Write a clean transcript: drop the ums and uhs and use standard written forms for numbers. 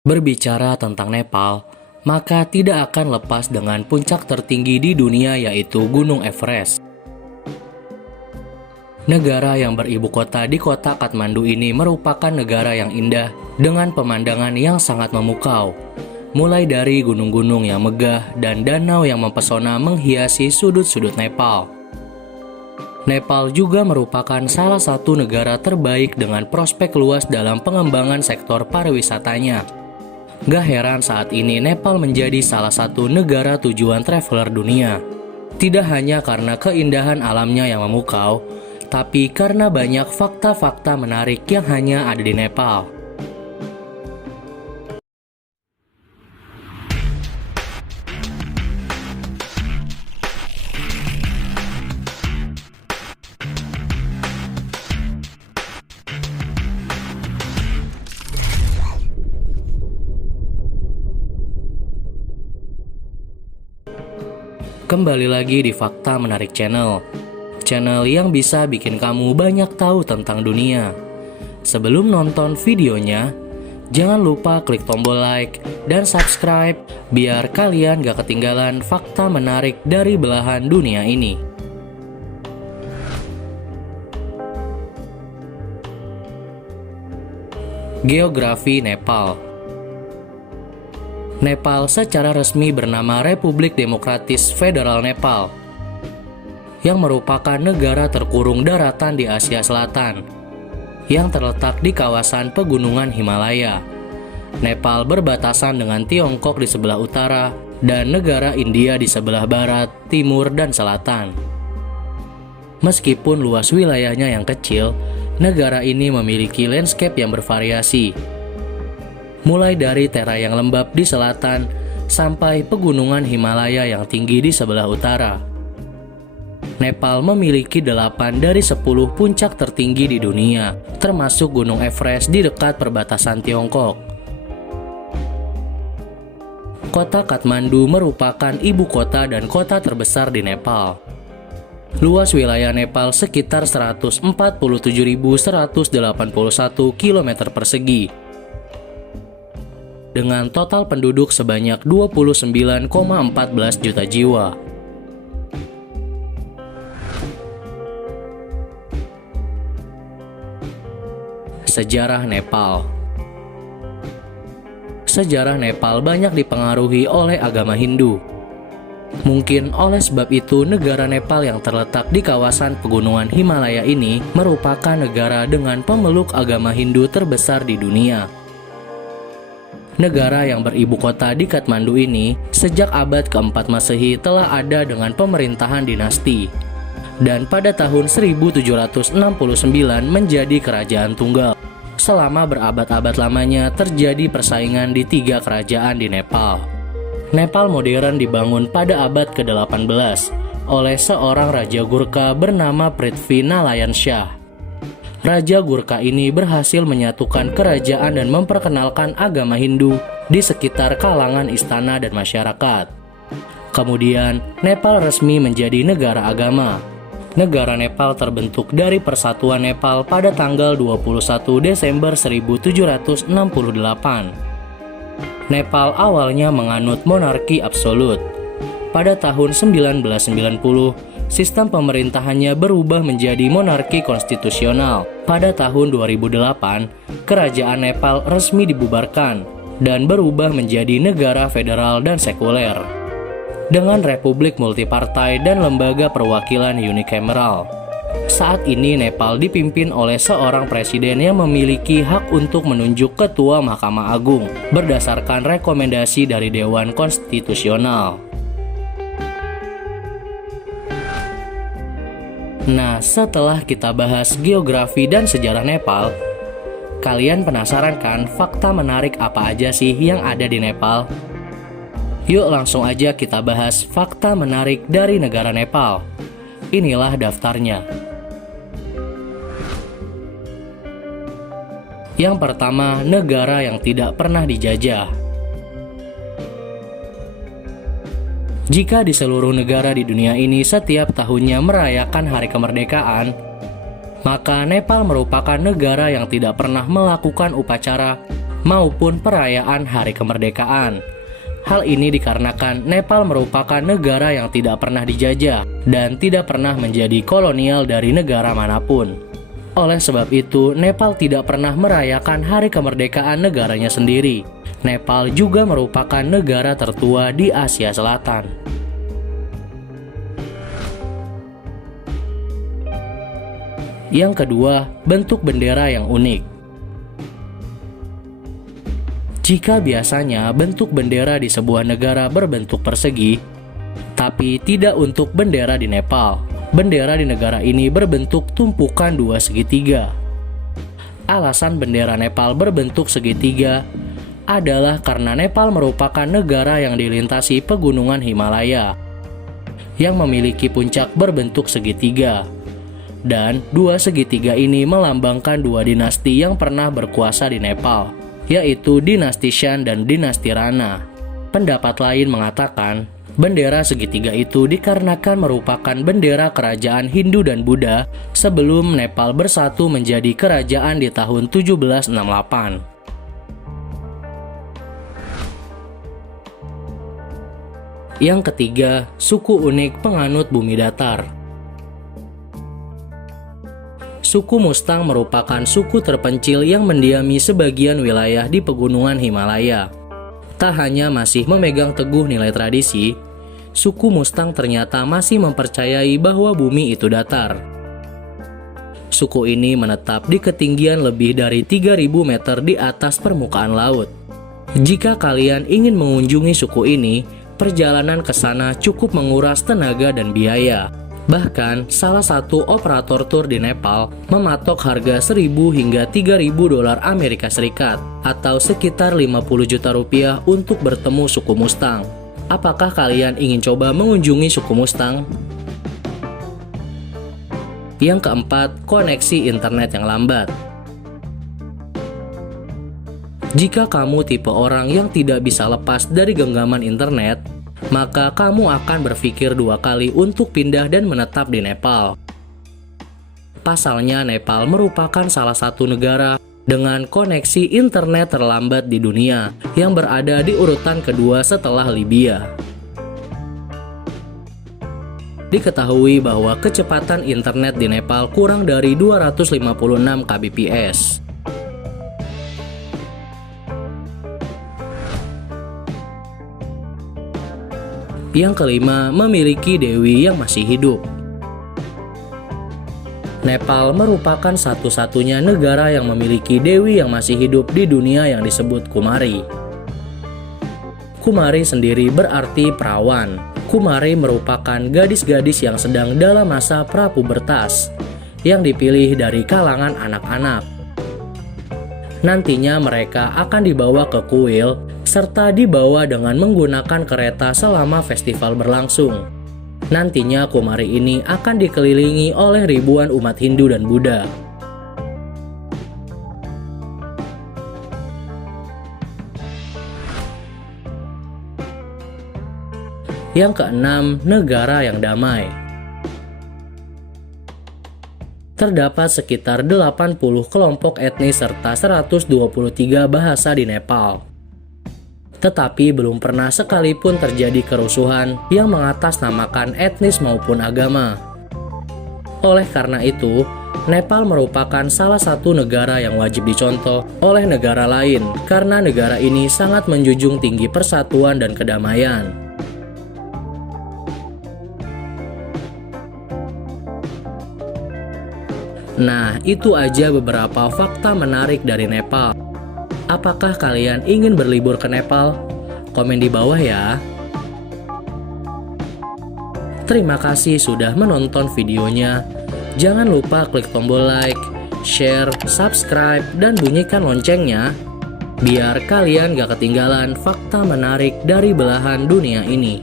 Berbicara tentang Nepal, maka tidak akan lepas dengan puncak tertinggi di dunia yaitu Gunung Everest. Negara yang beribu kota di kota Kathmandu ini merupakan negara yang indah dengan pemandangan yang sangat memukau. Mulai dari gunung-gunung yang megah dan danau yang mempesona menghiasi sudut-sudut Nepal. Nepal juga merupakan salah satu negara terbaik dengan prospek luas dalam pengembangan sektor pariwisatanya. Gak heran saat ini Nepal menjadi salah satu negara tujuan traveler dunia. Tidak hanya karena keindahan alamnya yang memukau, tapi karena banyak fakta-fakta menarik yang hanya ada di Nepal. Kembali lagi di Fakta Menarik Channel yang bisa bikin kamu banyak tahu tentang dunia. Sebelum nonton videonya, jangan lupa klik tombol like dan subscribe biar kalian gak ketinggalan fakta menarik dari belahan dunia ini. Geografi Nepal. Nepal secara resmi bernama Republik Demokratis Federal Nepal, yang merupakan negara terkurung daratan di Asia Selatan, yang terletak di kawasan pegunungan Himalaya. Nepal berbatasan dengan Tiongkok di sebelah utara, dan negara India di sebelah barat, timur, dan selatan. Meskipun luas wilayahnya yang kecil, negara ini memiliki landscape yang bervariasi. Mulai dari terai yang lembab di selatan, sampai pegunungan Himalaya yang tinggi di sebelah utara. Nepal memiliki 8 dari 10 puncak tertinggi di dunia, termasuk Gunung Everest di dekat perbatasan Tiongkok. Kota Kathmandu merupakan ibu kota dan kota terbesar di Nepal. Luas wilayah Nepal sekitar 147.181 km persegi. Dengan total penduduk sebanyak 29,14 juta jiwa. Sejarah Nepal. Sejarah Nepal banyak dipengaruhi oleh agama Hindu. Mungkin oleh sebab itu negara Nepal yang terletak di kawasan pegunungan Himalaya ini merupakan negara dengan pemeluk agama Hindu terbesar di dunia. Negara yang beribu kota di Kathmandu ini sejak abad keempat Masehi telah ada dengan pemerintahan dinasti, dan pada tahun 1769 menjadi kerajaan tunggal. Selama berabad-abad lamanya terjadi persaingan di 3 kerajaan di Nepal. Nepal modern dibangun pada abad ke-18 oleh seorang Raja Gurkha bernama Prithvi Narayan Shah. Raja Gurkha ini berhasil menyatukan kerajaan dan memperkenalkan agama Hindu di sekitar kalangan istana dan masyarakat. Kemudian, Nepal resmi menjadi negara agama. Negara Nepal terbentuk dari Persatuan Nepal pada tanggal 21 Desember 1768. Nepal awalnya menganut monarki absolut. Pada tahun 1990, sistem pemerintahannya berubah menjadi monarki konstitusional. Pada tahun 2008, kerajaan Nepal resmi dibubarkan dan berubah menjadi negara federal dan sekuler, dengan republik multipartai dan lembaga perwakilan unicameral. Saat ini Nepal dipimpin oleh seorang presiden yang memiliki hak untuk menunjuk ketua Mahkamah Agung berdasarkan rekomendasi dari Dewan Konstitusional. Nah, setelah kita bahas geografi dan sejarah Nepal, kalian penasaran kan fakta menarik apa aja sih yang ada di Nepal? Yuk langsung aja kita bahas fakta menarik dari negara Nepal. Inilah daftarnya. Yang pertama, negara yang tidak pernah dijajah. Jika di seluruh negara di dunia ini setiap tahunnya merayakan hari kemerdekaan, maka Nepal merupakan negara yang tidak pernah melakukan upacara maupun perayaan hari kemerdekaan. Hal ini dikarenakan Nepal merupakan negara yang tidak pernah dijajah dan tidak pernah menjadi kolonial dari negara manapun. Oleh sebab itu, Nepal tidak pernah merayakan hari kemerdekaan negaranya sendiri. Nepal juga merupakan negara tertua di Asia Selatan. Yang kedua, bentuk bendera yang unik. Jika biasanya bentuk bendera di sebuah negara berbentuk persegi, tapi tidak untuk bendera di Nepal. Bendera di negara ini berbentuk tumpukan dua segitiga. Alasan bendera Nepal berbentuk segitiga adalah karena Nepal merupakan negara yang dilintasi pegunungan Himalaya, yang memiliki puncak berbentuk segitiga. Dan dua segitiga ini melambangkan dua dinasti yang pernah berkuasa di Nepal, yaitu dinasti Shan dan dinasti Rana. Pendapat lain mengatakan, bendera segitiga itu dikarenakan merupakan bendera kerajaan Hindu dan Buddha sebelum Nepal bersatu menjadi kerajaan di tahun 1768. Yang ketiga, suku unik penganut bumi datar. Suku Mustang merupakan suku terpencil yang mendiami sebagian wilayah di pegunungan Himalaya. Tak hanya masih memegang teguh nilai tradisi, suku Mustang ternyata masih mempercayai bahwa bumi itu datar. Suku ini menetap di ketinggian lebih dari 3.000 meter di atas permukaan laut. Jika kalian ingin mengunjungi suku ini, perjalanan ke sana cukup menguras tenaga dan biaya. Bahkan, salah satu operator tur di Nepal mematok harga 1.000 hingga 3.000 dolar Amerika Serikat atau sekitar 50 juta rupiah untuk bertemu suku Mustang. Apakah kalian ingin coba mengunjungi suku Mustang? Yang keempat, koneksi internet yang lambat. Jika kamu tipe orang yang tidak bisa lepas dari genggaman internet, maka kamu akan berpikir dua kali untuk pindah dan menetap di Nepal. Pasalnya, Nepal merupakan salah satu negara dengan koneksi internet terlambat di dunia, yang berada di urutan kedua setelah Libya. Diketahui bahwa kecepatan internet di Nepal kurang dari 256 kbps. Yang kelima, memiliki dewi yang masih hidup. Nepal merupakan satu-satunya negara yang memiliki dewi yang masih hidup di dunia yang disebut Kumari. Kumari sendiri berarti perawan. Kumari merupakan gadis-gadis yang sedang dalam masa prapubertas, yang dipilih dari kalangan anak-anak. Nantinya mereka akan dibawa ke kuil, serta dibawa dengan menggunakan kereta selama festival berlangsung. Nantinya Kumari ini akan dikelilingi oleh ribuan umat Hindu dan Buddha. Yang keenam, negara yang damai. Terdapat sekitar 80 kelompok etnis serta 123 bahasa di Nepal. Tetapi belum pernah sekalipun terjadi kerusuhan yang mengatasnamakan etnis maupun agama. Oleh karena itu, Nepal merupakan salah satu negara yang wajib dicontoh oleh negara lain karena negara ini sangat menjunjung tinggi persatuan dan kedamaian. Nah, itu aja beberapa fakta menarik dari Nepal. Apakah kalian ingin berlibur ke Nepal? Komen di bawah ya. Terima kasih sudah menonton videonya. Jangan lupa klik tombol like, share, subscribe, dan bunyikan loncengnya, biar kalian gak ketinggalan fakta menarik dari belahan dunia ini.